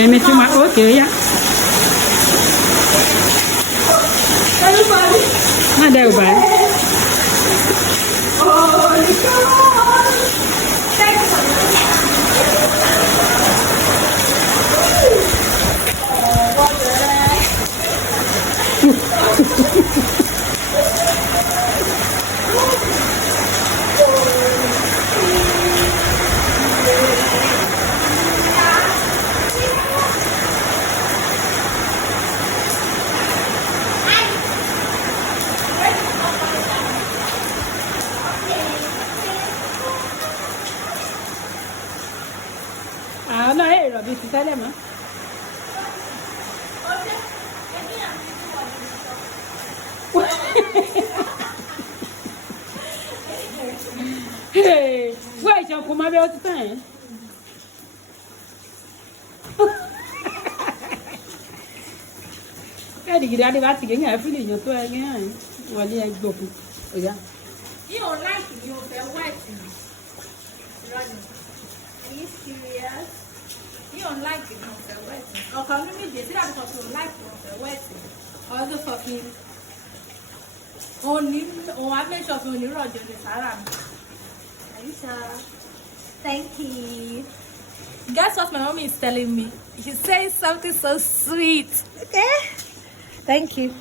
Èmi tún máa ókè yá. Má dẹ́ ò báyìí. Àwọn náà èrò bíi ti tẹ́lẹ̀ mọ́. Wọ́n ìṣàkó máa bẹ́ ó ti tàn yẹn. Kẹ́ẹ̀dì gidi adé bá ti gé yàn fílì yàn tó ẹgbẹ́ yàn wọlé ẹgbẹ́ òkú. Ọ̀yá. You like it, you feel wet. Running. Are you serious? You don't like it, you feel wet. Or can you meet this? That's because you like it, you feel wet. Or just fucking. Only, I make sure only Roger the Sarah. Are you sure? Thank you. Guess what my mommy is telling me? She's saying something so sweet. Okay? Thank you.